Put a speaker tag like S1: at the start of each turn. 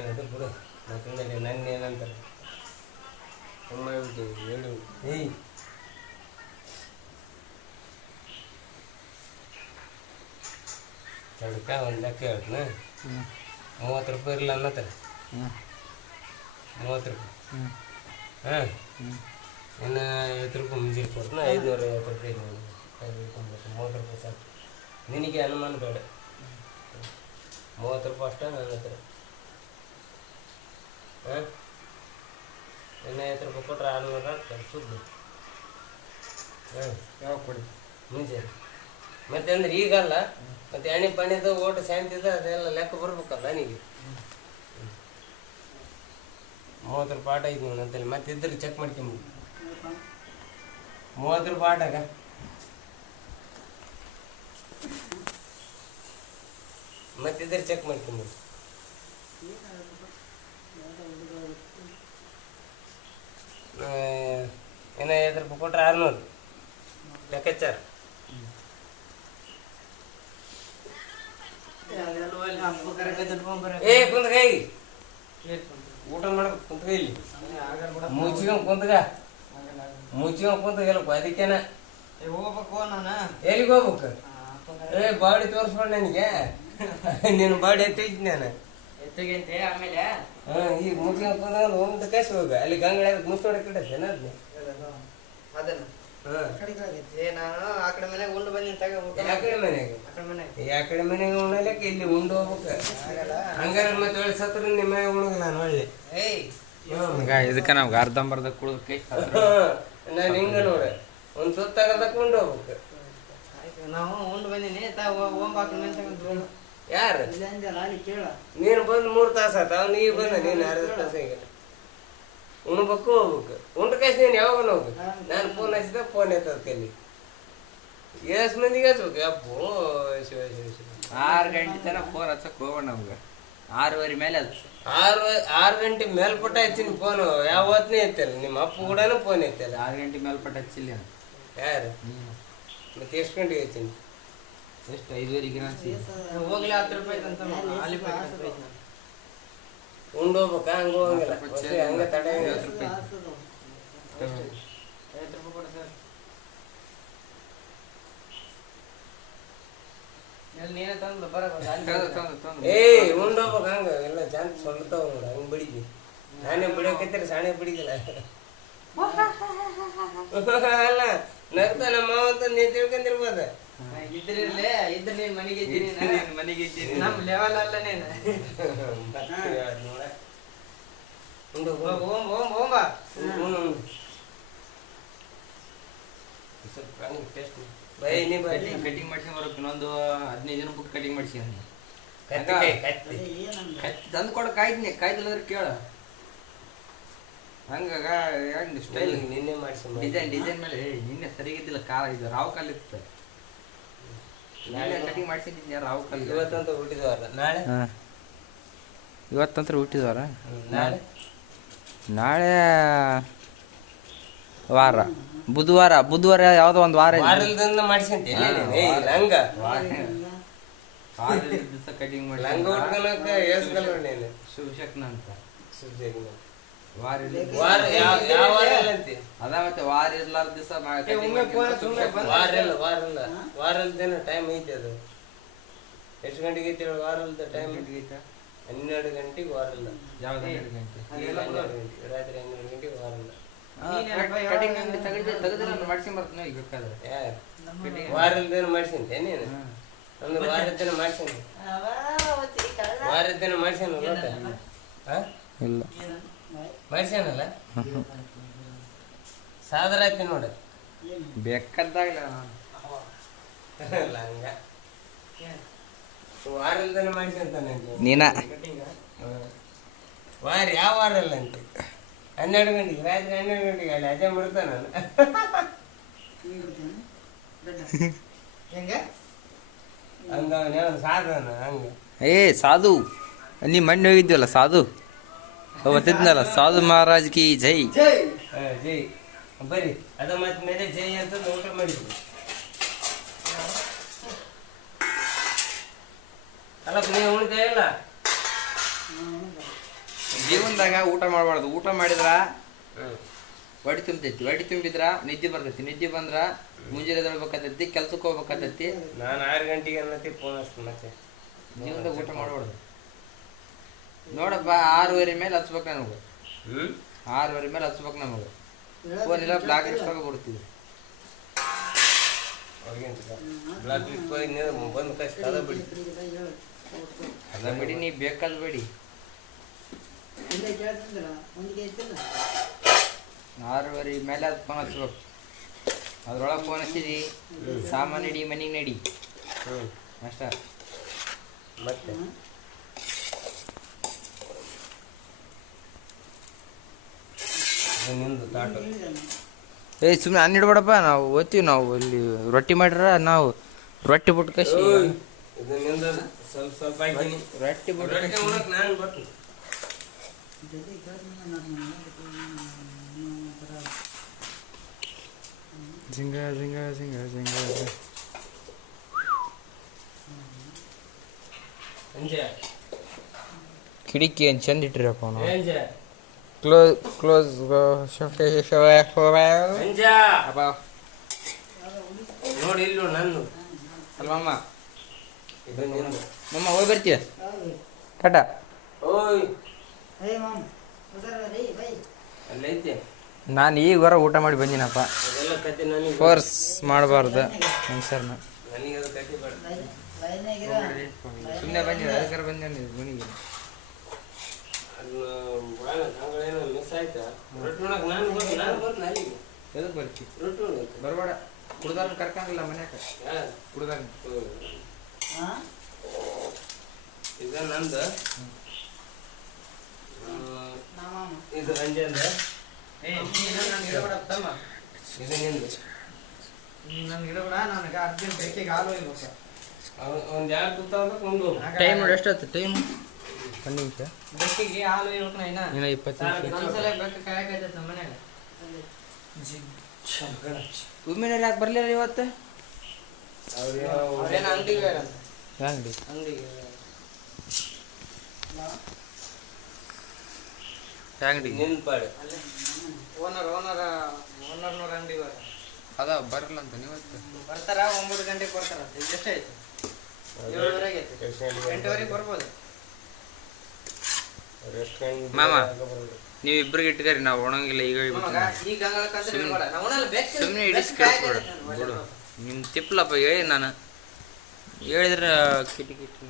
S1: ಹಿಡ್ಕೊಳದು ಬಿಡು. ಮತ್ತೆ ನನ್ನ ಏನಂತಾರೆ? ಹೇಳ್ಬಿಟ್ಟು ಹೇಳು. ಏಯ್. ತಡ್ಕ ಒಂದು ಲೆಕ್ಕ ಹೇಳ್ತೀನಿ. ಮೂವತ್ತು ರೂಪಾಯಿ ಇರಲ್ಲ ಅನ್ನತ್ತಾರೆ. ಮೂವತ್ತು ರೂಪಾಯಿ. ಹಾಂ. ಇನ್ನು ಐವತ್ತು ರೂಪಾಯಿ ಮುಂಜಿ ಕೊಡ್ತೀನಿ. ಐದುನೂರ ಐವತ್ತು ರೂಪಾಯಿ ಮೂವತ್ತು ರೂಪಾಯಿ ಸಾಕು. ನಿನಗೆ ಅನುಮಾನ ಬೇಡ. ಮೂವತ್ತು ರೂಪಾಯಿ ಅಷ್ಟೇ ನನ್ನ ಹತ್ರ. ಹಾಂ? ಎಣ್ಣೆ ಐವತ್ತು ರೂಪಾಯಿ ಕೊಟ್ರೆ ಆರುನೂರ ಆಗ್ತದೆ ಸುದ್ದು. ಹಾಂ?
S2: ಯಾವ ಕೊಡಿ?
S1: ಮುಂಚೆ. ಮತ್ತೆ ಅಂದ್ರೆ ಈಗಲ್ಲ ಮತ್ತೆ ಎಣ್ಣೆ ಪಣ್ಣಿದ್ದು ಓಟ ಶಾಂತಿದ ಅದೆಲ್ಲ ಲೆಕ್ಕ ಬರ್ಬೇಕಲ್ಲ ನೀವು ಮೂವತ್ತು ರೂಪಾಯಿ ಆಟ ಐದು ನೋಡಿ ಅಂತೇಳಿ. ಮತ್ತೆ ಇದ್ರೆ ಚೆಕ್ ಮಾಡ್ಕೊಂಬಿಡಿ ಮೂವತ್ತು ರೂಪಾಯಿ ಆಟಾಗ? ಮತ್ತಿದ್ರೆ ಚೆಕ್ ಮಾಡ್ಕೊಂಬಿಡಿ ಕೊಟ್ರೆ ಆರುನೂರು. ಲೆಕ್ಕಾಚಾರ. ಏ ಕುಂತ ಕೈ. ಊಟ ಮಾಡಕ್ ಕುಂತ ಕೈ ಇಲ್ಲಿ ಮುಚ್ಕೊಂಡ್ ಕುಂತಗ ಎಲ್ಲ ಕುಂತಗಲ್ಪ ಅದಕ್ಕೇನ?
S2: ಹೋಗ್ಬೇಕು ನಾನು
S1: ಎಲ್ಲಿಗೆ ಹೋಗ್ಬೇಕು? ಏ ಬಾಡಿ ತೋರಿಸ್ಬೇಡ ನನಗೆ. ನಿನ್ನ ಬಾಡಿ ಎತ್ತಿದ್ ನಾನು.
S2: ಎತ್ತಗಂತೆ ಆಮೇಲೆ?
S1: ಹಾ ಈಗ ಮುಚ್ಕೊಂಡ್ ಕುಂತ ಒಂದು ಕಸಿ ಹೋಗ ಅಲ್ಲಿ ಗಂಗಳ ಮುಚ್ಚೋಡಕ್ಕೆ ಇಡತ್ತೆ ಅದನ್ನ
S2: ಅದನ್ನ.
S1: ಹಾ.
S2: ಏ ನಾನು ಆ ಕಡೆ ಮನೆಗೆ ಉಂಡು ಬಂದಿನಿ ತಗ ಊಟ
S1: ಯಾ ಕಡೆ ಮನೆಗೆ?
S2: ಆ ಕಡೆ ಮನೆಗೆ.
S1: ಉಣ್ಣಲಕ್ಕೆ ಇಲ್ಲಿ ಉಂಡು ಹೋಗ್ಬೇಕು?
S2: ಆಗಲ್ಲ
S1: ಹಂಗಾರೆ ಮತ್ತೆ ಒಳ್ಳೆ ಸತ್ರ ನಿಮ್ಮ ಉಣಗಲ್ಲ ನಾನು ಒಳ್ಳೆ.
S2: ಏಯ್.
S3: ಇದಕ್ಕೆ ನಮ್ಗೆ ಅರ್ಧಂಬರ್ಧ ಕುಡಕ್ಕೆ ಕೈ
S1: ನಾನು ಹಿಂಗ ನೋಡ. ಒಂದ್ ಸುತ್ತಾಗದ ಕೊಂಡು ಹೋಗ್ಬೇಕು.
S2: ಆಯ್ತು ನಾವು ಉಂಡು ಬಂದಿನಿ. ತಾ ಓಂ ಬಾಕ್ಲ ಮೇಲೆ ತಗೊಂಡು
S1: ಯಾರು? ನೀನು ಬಂದು ಮೂರು ತಾಸು ಆತ ಅವ್ನು ಈಗ ಬಂದ ನೀನು ಅರ್ಧ ತಾಸು ಈಗ ಉಣ್ಬೇಕು ಹೋಗ್ಬೇಕು. ಉಂಡ ಕಾಸು ನೀನು ಯಾವಾಗ ಹೋಗು ನಾನು ಫೋನ್ ಹಚ್ಚಿದ ಫೋನ್ ಎತ್ತದ ಕಲ್ಲಿ ಎಷ್ಟು ಮಂದಿಗೆ ಹಚ್ಬೇಕು. ಅಪ್ಪೋ ಶಿವ ಶಿವ ಶಿವ.
S3: ಆರು ಗಂಟೆ ತನಕ ಫೋನ್ ಹಚ್ಚಕ್ ಹೋಗೋಣ ನಮ್ಗೆ. ಆರೂವರೆ ಮೇಲೆ ಅದು
S1: ಆರು ಆರು ಗಂಟೆ ಮೇಲ್ಪಟ್ಟ ಹಚ್ಚಿನ ಫೋನು ಯಾವ ಹೊತ್ನೇ ಎತ್ತಲ್ಲ. ನಿಮ್ಮ ಅಪ್ಪ ಕೂಡ ಫೋನ್ ಎತ್ತಲ್ಲ.
S3: ಆರು ಗಂಟೆ ಮೇಲ್ಪಟ್ಟು ಹಚ್ಚಿಲ್ಲ
S1: ಯಾರು? ಮತ್ತೆ ಎಷ್ಟು ಗಂಟೆಗೆ ಹಚ್ಚಿನಿ?
S3: ಎಷ್ಟು ಐದುವರೆಗೆ
S2: ಹೋಗ್ಲಿ ಹತ್ತು ರೂಪಾಯಿ ಅಂತ ಅಲ್ಲಿ
S1: ಉಂಡು ಹೋಗ್ಬೇಕಾ ಹಂಗ ಹೋಗಂಗಿಲ್ಲ
S3: ಸ್ವಲ್ಪ
S1: ಹೊಸಿ
S3: change
S1: ಹಂಗ ತಡೆ
S3: ಐವತ್ತು ರೂಪಾಯಿ
S2: ಐವತ್ತು ರೂಪಾಯಿ ಕೊಡು ಸರ್ ಎಲ್ಲಿ ನೀನೇ ತಂದು ಬರಬಹುದು
S3: ತಂದು, ತಂದು, ತಂದು.
S1: ಏಯ್ ಉಂಡು ಹೋಗ್ಬೇಕು ಹಂಗ ಎಲ್ಲ ಜಾಂತ್ ಸೊಲ್ತಾವ ನೋಡ ಹಂಗ ಬಿಡಿದಿ ನಾನೇ ಬಿಡೋಕೈತಿರಿ ಸಾಣೆ ಬಿಡಿಗಿಲ್ಲ ಅಲ್ಲ ನಗ್ತಾ ನಮ್ಮ ಮಾವ ಅಂತ ನೀ ತಿಳ್ಕೊಂಡಿರ್ಬೋದ
S2: ಇದ್ರಿರ್ಲಿ ಇದ್ರ ನೀನ್ ಮನೆಗೆ ಇದ್ದೀನಿ
S3: ನೀನ್ ಮನೆಗೆ ಇದ್ದೀನಿ.
S2: ನಮ್ ಲೆವೆಲ್ ಅಲ್ಲ ನೀನು.
S1: ಉಂಡು
S2: ಓಂ ಓಂ ಓಂ ಓಂ ಬಾ.
S1: ನೀ ಬೈ.
S3: ಕಟಿಂಗ್ ಬರ್ಬೇಕು ಇನ್ನೊಂದು ಹದಿನೈದು ಜನ ಬುಕ್ ಕಟಿಂಗ್ ಮಾಡ್ಸಿ ತಂದು ಕೊಡ ಕಾಯ್ತೀನಿ ಕಾಯ್ದಿಲ್ಲ ಅಂದ್ರೆ ಕೇಳ. ಹಂಗಾಗ ಹೆಂಗ್ ಸ್ಟೈಲ್
S1: ನಿನ್ನೆ- ಮಾಡಿಸಿ
S3: ಡಿಸೈನ್ ಡಿಸೈನ್ ಮೇಲೆ ನಿನ್ನೆ ಸರಿಗಿದ್ದಿಲ್ಲ ಕಾಲ ಇದು ರಾವ್ ಕಾಲ್ ಇತ್ತು ನಾಳೆ ಕಟಿಂಗ್ ಮಾಡ್ಸಿದ್ದೀನಿ ರಾವ್ ಕಾಲ್
S1: ಇವತ್ತಂತ ಹುಟ್ಟಿದವಾರ ನಾಳೆ
S3: ಇವತ್ತಂತ್ರ ಹುಟ್ಟಿದವಾರ?
S1: ನಾಳೆ?
S3: ನಾಳೆ ವಾರ. ಬುಧವಾರ. ಬುಧವಾರ ಯಾವ್ದೋ ಒಂದು ವಾರ ಇದೆ.
S1: ವಾರಲ್ದಿಂದ ಮಾಡಿಸಂತ. ಏಯ್ ಲಂಗ.
S3: ದಿವಸ ಕಟಿಂಗ್ ಮಾಡಿ ವಾರ
S1: ವಾರ ವಾರ
S3: ಅದ ಮತ್ತೆ ವಾರ ಇರ್ಲಾರ ದಿವಸ
S1: ವಾರ ಇಲ್ಲ ವಾರ ಇಲ್ಲ. ವಾರಲ್ದೇನ ಟೈಮ್ ಐತಿ ಅದು. ಎಷ್ಟು ಗಂಟೆಗೆ ಐತಿ ಹೇಳು? ವಾರಲ್ದ ಟೈಮ್ ಹನ್ನೆರಡು ಗಂಟೆಗೆ ವಾರ ಇಲ್ಲ.
S3: ಯಾವ್ದು ಹನ್ನೆರಡು ಗಂಟೆ?
S1: ಈಗ ಹನ್ನೆರಡು ಗಂಟೆ. ರಾತ್ರಿ ಹನ್ನೆರಡು ಗಂಟೆಗೆ ವಾರ ಇಲ್ಲ.
S3: ಕಟಿಂಗ್ ಅಂಗಡಿ ತೆಗೆದ್ರೆ ತೆಗೆದ್ರೆ ಮಾಡ್ಸ್ಕೊಂಡ್ ಬರ್ತೀನಿ ಈಗ ಬೇಕಾದ್ರೆ.
S1: ಯಾರು ವಾರಲ್ದೇನ ಮಾಡಿಸಂತೆ ನೀನು ಅಂದ್ರೆ ವಾರದ್ದೇನ ವಾರದ್ದೇನ ಮಾಡಿಸೇನ ಹಾ.
S3: ಇಲ್ಲ.
S1: ಮಾಡಿಸ್ಯಾನಲ್ಲ ಸಾದರ ಐತಿ ನೋಡ.
S3: ಬೇಕಾದಾಗಲ
S1: ಲಂಗ ವಾರಲ್ದನ ಮಾಡಿಸಂತಾನೆ
S3: ನೀನ?
S1: ವಾರ ಯಾವ ವಾರ ಇಲ್ಲ ಅಂತ? ಹನ್ನೆರಡು ಗಂಟೆಗೆ ರಾತ್ರಿ ಹನ್ನೆರಡು ಗಂಟೆಗೆ ಅಲ್ಲಿ ಅಜೆ ಮುಡ್ತಾನ
S2: ಹೆಂಗ?
S1: ಹಂಗ ಸಾಧನ ಹಂಗ.
S3: ಏ ಸಾಧು. ನೀ ಮಣ್ಣು ಹೋಗಿದ್ವಲ್ಲ ಸಾಧು. ಅವತ್ತಿದ್ನಲ್ಲ ಸಾಧು ಮಹಾರಾಜ್ ಕಿ ಜೈ.
S1: ಹಾ, ಜೈ. ಬರಿ ಅದ ಮತ್ತೆ ಮೇಲೆ ಜೈ ಅಂತ ಊಟ ಮಾಡಿದ್ರು. ಅಲ್ಲ ನೀವು ಉಳಿತಾ ಇಲ್ಲ?
S3: ಜೀವನದಾಗ ಊಟ ಮಾಡಬಾರ್ದು. ಊಟ ಮಾಡಿದ್ರ. ಹೊಡಿ ತುಂಬತೈತಿ. ಹೊಡಿ ತುಂಬಿದ್ರ ನಿದ್ದೆ ಬರ್ತೈತಿ. ನಿದ್ದೆ ಬಂದ್ರ ಮುಂಜಾನೆ ಎದ್ದೇಳ್ಬೇಕಾಗ್ತೈತಿ ಕೆಲ್ಸಕ್ಕೆ ಹೋಗ್ಬೇಕಾಗ್ತೈತಿ
S1: ನಾನು ಆರು ಗಂಟೆಗೆ ಅನ್ನತಿ ಫೋನ್ ಹಚ್ತೀನಿ ಮತ್ತೆ.
S3: ಜೀವನದಾಗ ಊಟ ಮಾಡಬಾರ್ದು. ನೋಡಪ್ಪ ಆರೂವರೆ ಮೇಲೆ ಹಚ್ಬೇಕು ನಮಗೆ.
S1: ಹ್ಮ್?
S3: ಆರೂವರೆ ಮೇಲೆ ಹಚ್ಬೇಕು ನಮಗೆ. ಫೋನ್ ಇಲ್ಲ ಬ್ಲಾಕ್ ಲಿಸ್ಟ್ ಬಿಡ್ತೀವಿ
S1: ಬ್ಲಾಕ್ ಲಿಸ್ಟ್ ಬಂದು ಕಷ್ಟ ಅದ ಬಿಡಿ.
S3: ಅದ ಬಿಡಿ ನೀ ಬೇಕಲ್ ಬಿಡಿ. ಆರೂವರೆ ಮೇಲೆ ಅದು ಫೋನ್ ಹಚ್ಬೇಕು. ಅದ್ರೊಳಗೆ ಫೋನ್ ಹಚ್ಚಿದಿ ಸಾಮಾನು ನಡಿ ಮನೆಗೆ ನಡಿ.
S1: ಹ್ಞೂ
S3: ಅಷ್ಟ.
S1: ಮತ್ತೆ? ನಿಂದು ತಾಟು.
S3: ಏ ಸುಮ್ಮನೆ ಹನ್ನೆರಡು ನಾವು ಓದ್ತೀವಿ ನಾವು ಇಲ್ಲಿ ರೊಟ್ಟಿ ಮಾಡ್ರ ನಾವು ರೊಟ್ಟಿ ಬಿಟ್ಟು ಕಸಿ.
S1: ಸ್ವಲ್ಪ ಸ್ವಲ್ಪ ಹಾಕಿನಿ.
S3: ರೊಟ್ಟಿ ಬಿಟ್ಟು
S1: ರೊಟ್ಟಿ ಉಣ್ಣಕ್ ನಾನು ಬಟ್ಟು
S3: ಜಿಂಗ ಜಿಂಗ ಜಿಂಗ ಜಿಂಗ ಕಿಡಿಕಿ ಏನು ಚಂದ ಇಟ್ಟಿರಪ್ಪ ನಾವು
S1: ಅಂಜೆ
S3: ಕ್ಲೋಸ್ ಕ್ಲೋಸ್
S1: ಅಂಜ
S3: ಅಪ್ಪ
S1: ನೋಡಿ ಇಲ್ಲೋ ನನ್ನ.
S3: ಅಲ್ವಮ್ಮ
S1: ಇದು ನಿಂದು.
S3: ಮಮ್ಮ ಹೋಗಿ ಬರ್ತೀಯ? ಟಾಟಾ.
S1: ಓಯ್. ಅಲ್ಲೈತೆ.
S3: ನಾನು ಈಗ ಹೊರ ಊಟ ಮಾಡಿ ಬಂದಿನಪ್ಪ. ಫೋರ್ಸ್ ಮಾಡಬಾರ್ದು ಸರ್ನ.
S1: ಕತೆ ಬೇಡ.
S3: ಸುಮ್ಮನೆ ಬಂದಿದ್ದೆ ಅದಕ್ಕೆ ಬಂದೆ ಮನೆಗೆ.
S1: ಆಯ್ತಾ? ರೊಟ್ಟಿ ಉಣ್ಣಕ್ ನಾನು ಬರ್ತೀನಿ ನಾನು ಬರ್ತೀನಿ ಅಲ್ಲಿಗೆ
S3: ಎದಕ್ಕೆ ಬರ್ತಿ?
S1: ರೊಟ್ಟಿ ಉಣ್ಣಕ್ಕೆ
S3: ಬರಬೇಡ ಕುಡ್ದಾರ ಕರ್ಕಂಗಿಲ್ಲ ಮನ್ಯಾಗ.
S1: ಯಾರು?
S3: ಕುಡ್ದಾರ
S1: ಹ್ಮ್. ಇದು ನಂದು. ಇದು ಅಂಜಂದ ಇದು ನಿಂದು.
S2: ನನ್ಗೆ ಇಡಬೇಡ ನನಗೆ ಅರ್ಜೆಂಟ್ ಬೇಕಿಗೆ ಹಾಲು ಒಯ್ಬೇಕು.
S1: ಒಂದು
S3: ಟೈಮ್ ನೋಡಿ ಎಷ್ಟಾಯ್ತು ಟೈಮ್? ಒಂದು ನಿಮಿಷ.
S2: ಬೆಕ್ಕಿಗೆ ಹಾಲು ನಾ ಇನ್ನ?
S3: ಇನ್ನ ಇಪ್ಪತ್ತು ನಿಮಿಷ.
S2: ಒಂದ್ಸಲ ಬೇಕು ಕಾಯಕೈತೈತೆ ನಮ್ಮ ಮನ್ಯಾಗ
S3: ಉಮ್ಮಿನವ್ರು ಯಾಕೆ ಬರಲಿಲ್ಲ ಇವತ್ತು?
S2: ಅವ್ರೇನು ಅಂಗಡಿಗೆ
S3: ಅಂಗಡಿ?
S2: ಅಂಗಡಿಗೆ
S3: ಅಂಗಡಿ?
S1: ನಿನ್ ಪಾಡು
S2: ಓನರ್ ಓನರ್ ಓನರ್ನವ್ರ ಅಂಗಡಿ
S3: ಅದ ಬರಲ್ಲ ಅಂತ ನೀವತ್ತು
S2: ಬರ್ತಾರ? ಒಂಬತ್ತು ಗಂಟೆಗೆ ಬರ್ತಾರ ಎಷ್ಟಾಯ್ತು? ಏಳುವರೆಗೆ ಐತಿ ಎಂಟುವರೆಗೆ ಬರ್ಬೋದು.
S3: ಮಾಮ. ನೀವು ಇಬ್ರಿಗೆ ಇಟ್ಕರಿ ನಾವು ಒಣಗಿಲ್ಲ ಈಗ ಸುಮ್ಮನೆ ಇಡಿಸ್ ಬಿಡು. ನಿಮ್ಮ ತಿಪ್ಪಲಪ್ಪ ಹೇಳಿ ನಾನು. ಹೇಳಿದ್ರೆ ಕಿಟಿ ಕಿಟಿ